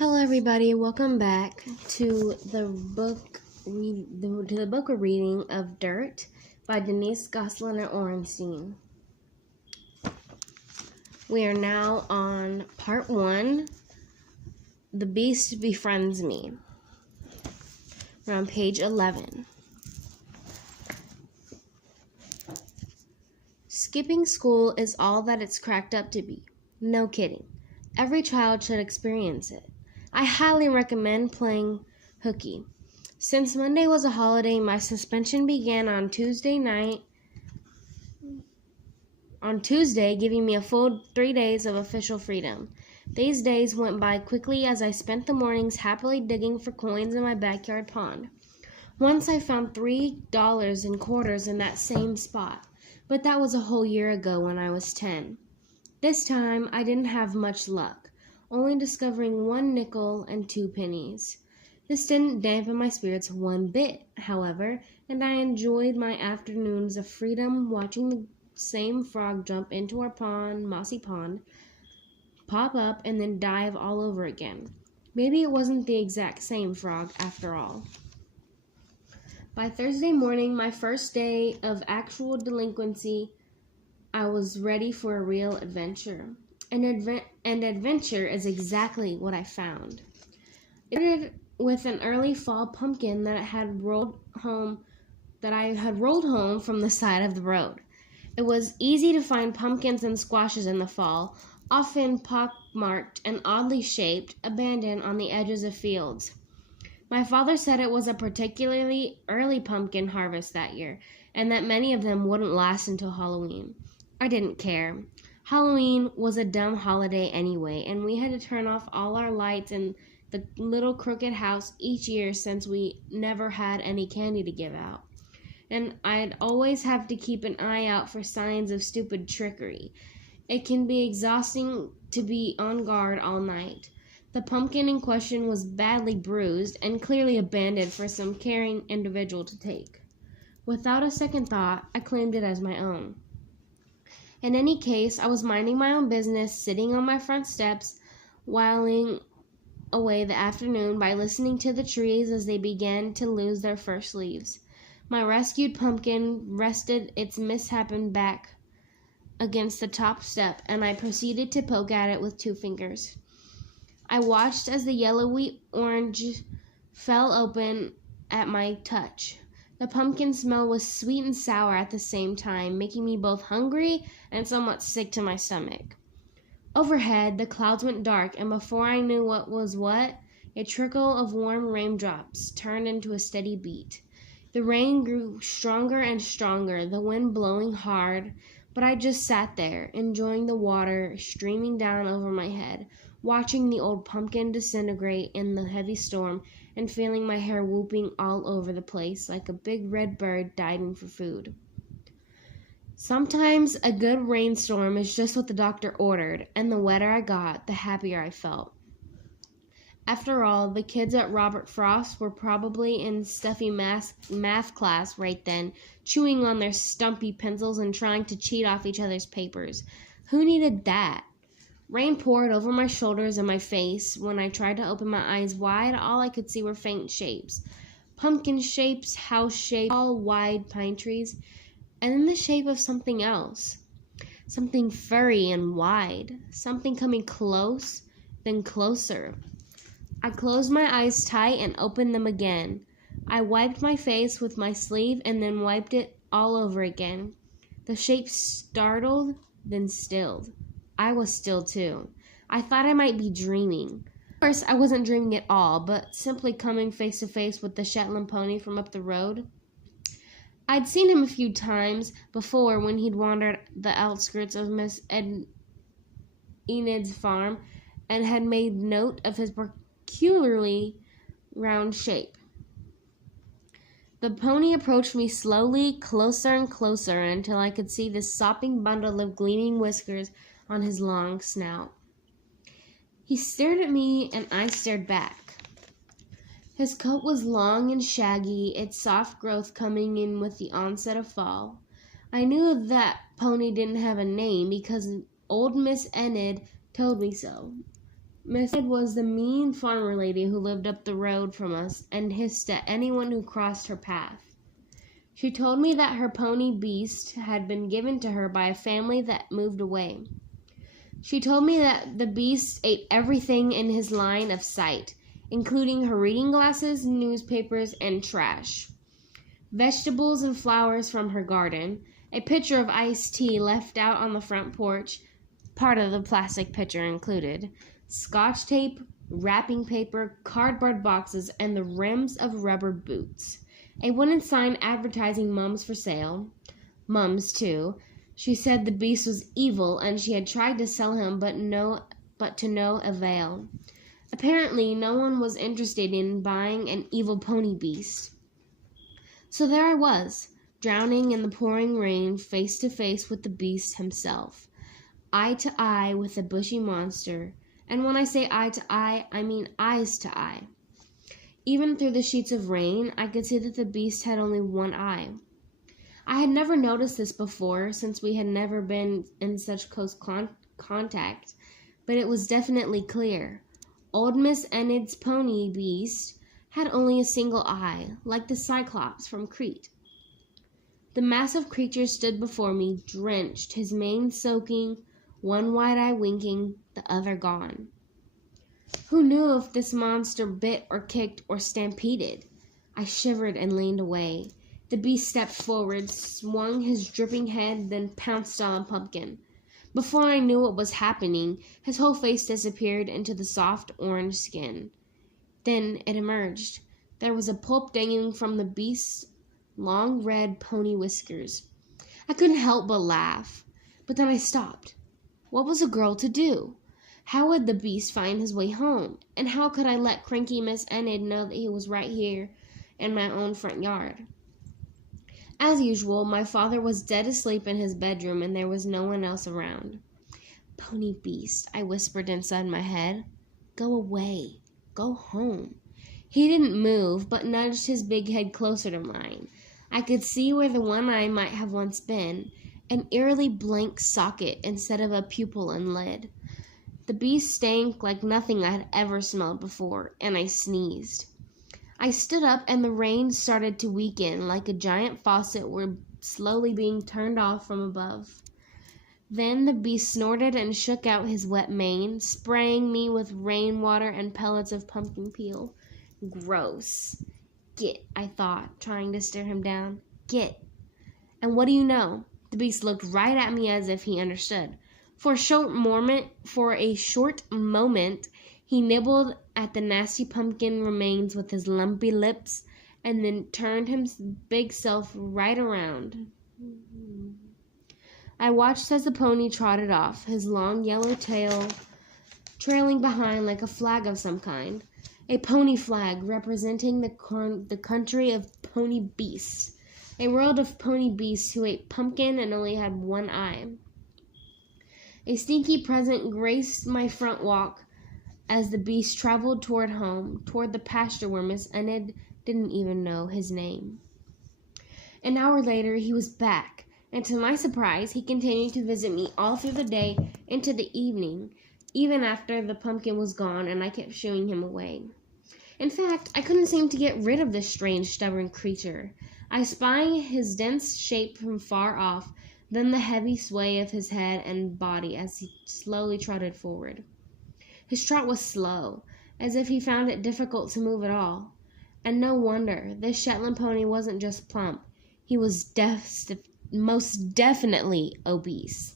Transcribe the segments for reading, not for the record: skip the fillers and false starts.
Hello, everybody. Welcome back to the book we're reading of Dirt by Denise Gosliner Orenstien. We are now on part 1. The Beast Befriends Me. We're on page 11. Skipping school is all that it's cracked up to be. No kidding. Every child should experience it. I highly recommend playing hooky. Since Monday was a holiday, my suspension began on Tuesday, giving me a full 3 days of official freedom. These days went by quickly as I spent the mornings happily digging for coins in my backyard pond. Once I found $3 in quarters in that same spot, but that was a whole year ago when I was 10. This time I didn't have much luck, only discovering 1 nickel and 2 pennies. This didn't dampen my spirits one bit, however, and I enjoyed my afternoons of freedom watching the same frog jump into our mossy pond, pop up, and then dive all over again. Maybe it wasn't the exact same frog after all. By Thursday morning, my first day of actual delinquency, I was ready for a real adventure. And adventure is exactly what I found. It started with an early fall pumpkin that I had rolled home from the side of the road. It was easy to find pumpkins and squashes in the fall, often pockmarked and oddly shaped, abandoned on the edges of fields. My father said it was a particularly early pumpkin harvest that year, and that many of them wouldn't last until Halloween. I didn't care. Halloween was a dumb holiday anyway, and we had to turn off all our lights in the little crooked house each year since we never had any candy to give out. And I'd always have to keep an eye out for signs of stupid trickery. It can be exhausting to be on guard all night. The pumpkin in question was badly bruised and clearly abandoned for some caring individual to take. Without a second thought, I claimed it as my own. In any case, I was minding my own business, sitting on my front steps, whiling away the afternoon by listening to the trees as they began to lose their first leaves. My rescued pumpkin rested its misshapen back against the top step, and I proceeded to poke at it with 2 fingers. I watched as the yellowy orange fell open at my touch. The pumpkin smell was sweet and sour at the same time, making me both hungry and somewhat sick to my stomach. Overhead, the clouds went dark, and before I knew what was what, a trickle of warm raindrops turned into a steady beat. The rain grew stronger and stronger, the wind blowing hard, but I just sat there, enjoying the water streaming down over my head, watching the old pumpkin disintegrate in the heavy storm, and feeling my hair whooping all over the place like a big red bird diving for food. Sometimes a good rainstorm is just what the doctor ordered, and the wetter I got, the happier I felt. After all, the kids at Robert Frost were probably in stuffy math class right then, chewing on their stumpy pencils and trying to cheat off each other's papers. Who needed that? Rain poured over my shoulders and my face. When I tried to open my eyes wide, all I could see were faint shapes. Pumpkin shapes, house shapes, tall, wide pine trees, and then the shape of something else. Something furry and wide. Something coming close, then closer. I closed my eyes tight and opened them again. I wiped my face with my sleeve and then wiped it all over again. The shape startled, then stilled. I was still too. I thought I might be dreaming. Of course, I wasn't dreaming at all, but simply coming face to face with the Shetland pony from up the road. I'd seen him a few times before when he'd wandered the outskirts of Miss Enid's farm and had made note of his peculiarly round shape. The pony approached me slowly, closer and closer, until I could see the sopping bundle of gleaming whiskers on his long snout. He stared at me, and I stared back. His coat was long and shaggy, its soft growth coming in with the onset of fall. I knew that pony didn't have a name because old Miss Enid told me so. Miss Enid was the mean farmer lady who lived up the road from us and hissed at anyone who crossed her path. She told me that her pony Beast had been given to her by a family that moved away. She told me that the Beast ate everything in his line of sight, including her reading glasses, newspapers, and trash. Vegetables and flowers from her garden, a pitcher of iced tea left out on the front porch, part of the plastic pitcher included, Scotch tape, wrapping paper, cardboard boxes, and the rims of rubber boots. A wooden sign advertising mums for sale. Mums, too. She said the Beast was evil and she had tried to sell him but to no avail. Apparently, no one was interested in buying an evil pony Beast. So there I was, drowning in the pouring rain, face to face with the Beast himself, eye to eye with the bushy monster. And when I say eye to eye, I mean eyes to eye. Even through the sheets of rain, I could see that the Beast had only one eye. I had never noticed this before, since we had never been in such close contact, but it was definitely clear. Old Miss Enid's pony Beast had only a single eye, like the Cyclops from Crete. The massive creature stood before me, drenched, his mane soaking, one wide eye winking, the other gone. Who knew if this monster bit or kicked or stampeded? I shivered and leaned away. The Beast stepped forward, swung his dripping head, then pounced on the pumpkin. Before I knew what was happening, his whole face disappeared into the soft orange skin. Then it emerged. There was a pulp dangling from the Beast's long red pony whiskers. I couldn't help but laugh, but then I stopped. What was a girl to do? How would the Beast find his way home? And how could I let cranky Miss Enid know that he was right here in my own front yard? As usual, my father was dead asleep in his bedroom and there was no one else around. Pony Beast, I whispered inside my head. Go away. Go home. He didn't move, but nudged his big head closer to mine. I could see where the one eye might have once been, an eerily blank socket instead of a pupil and lid. The Beast stank like nothing I had ever smelled before, and I sneezed. I stood up and the rain started to weaken like a giant faucet were slowly being turned off from above. Then the Beast snorted and shook out his wet mane, spraying me with rainwater and pellets of pumpkin peel. Gross. Get, I thought, trying to stare him down. Get. And what do you know? The Beast looked right at me as if he understood. For a short moment, he nibbled at the nasty pumpkin remains with his lumpy lips and then turned his big self right around. I watched as the pony trotted off, his long yellow tail trailing behind like a flag of some kind. A pony flag representing the country of pony beasts. A world of pony beasts who ate pumpkin and only had one eye. A stinky present graced my front walk as the Beast traveled toward home, toward the pasture where Miss Enid didn't even know his name. An hour later, he was back, and to my surprise, he continued to visit me all through the day into the evening, even after the pumpkin was gone and I kept shooing him away. In fact, I couldn't seem to get rid of this strange, stubborn creature. I spied his dense shape from far off, then the heavy sway of his head and body as he slowly trotted forward. His trot was slow, as if he found it difficult to move at all. And no wonder, this Shetland pony wasn't just plump. He was most definitely obese.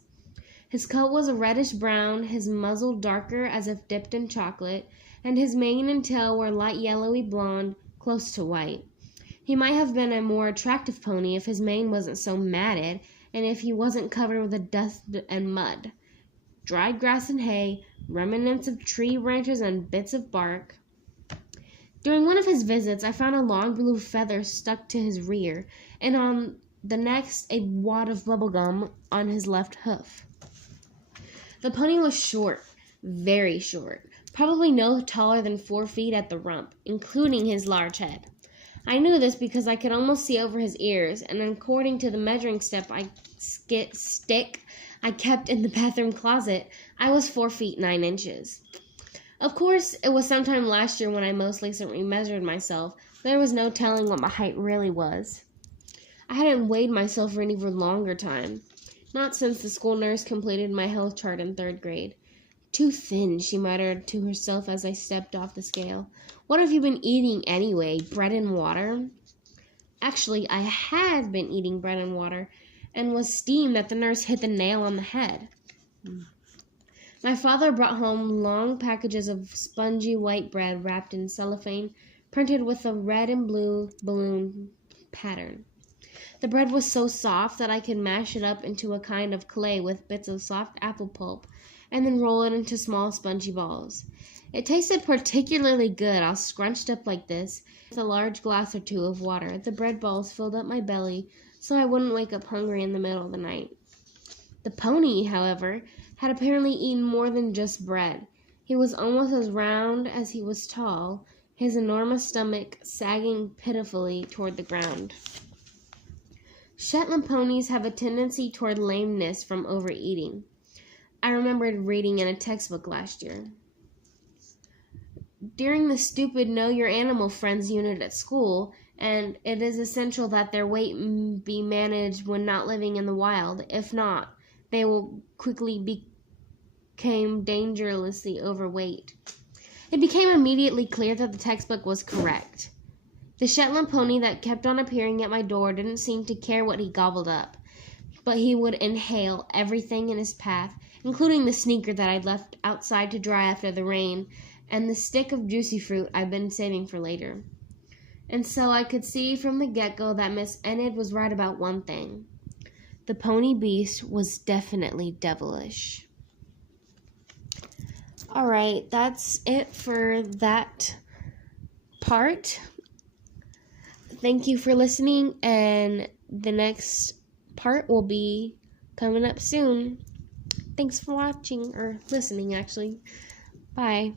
His coat was a reddish-brown, his muzzle darker as if dipped in chocolate, and his mane and tail were light yellowy blonde, close to white. He might have been a more attractive pony if his mane wasn't so matted, and if he wasn't covered with dust and mud. Dried grass and hay, remnants of tree branches and bits of bark. During one of his visits, I found a long blue feather stuck to his rear, and on the next a wad of bubblegum on his left hoof. The pony was short, very short, probably no taller than 4 feet at the rump, including his large head. I knew this because I could almost see over his ears, and according to the measuring stick I kept in the bathroom closet, I was 4 feet 9 inches. Of course, it was sometime last year when I most recently measured myself. There was no telling what my height really was. I hadn't weighed myself for an even longer time. Not since the school nurse completed my health chart in 3rd grade. Too thin, she muttered to herself as I stepped off the scale. What have you been eating anyway? Bread and water? Actually, I had been eating bread and water and was steamed that the nurse hit the nail on the head. My father brought home long packages of spongy white bread wrapped in cellophane, printed with a red and blue balloon pattern. The bread was so soft that I could mash it up into a kind of clay with bits of soft apple pulp and then roll it into small spongy balls. It tasted particularly good, all scrunched up like this, with a large glass or two of water. The bread balls filled up my belly so I wouldn't wake up hungry in the middle of the night. The pony, however, had apparently eaten more than just bread. He was almost as round as he was tall, his enormous stomach sagging pitifully toward the ground. Shetland ponies have a tendency toward lameness from overeating. I remembered reading in a textbook last year. During the stupid Know Your Animal Friends unit at school, and it is essential that their weight be managed when not living in the wild. If not, they will quickly become dangerously overweight. It became immediately clear that the textbook was correct. The Shetland pony that kept on appearing at my door didn't seem to care what he gobbled up, but he would inhale everything in his path, including the sneaker that I'd left outside to dry after the rain, and the stick of juicy fruit I'd been saving for later. And so I could see from the get-go that Miss Enid was right about one thing. The pony beast was definitely devilish. Alright, that's it for that part. Thank you for listening, and the next part will be coming up soon. Thanks for watching, or listening, actually. Bye.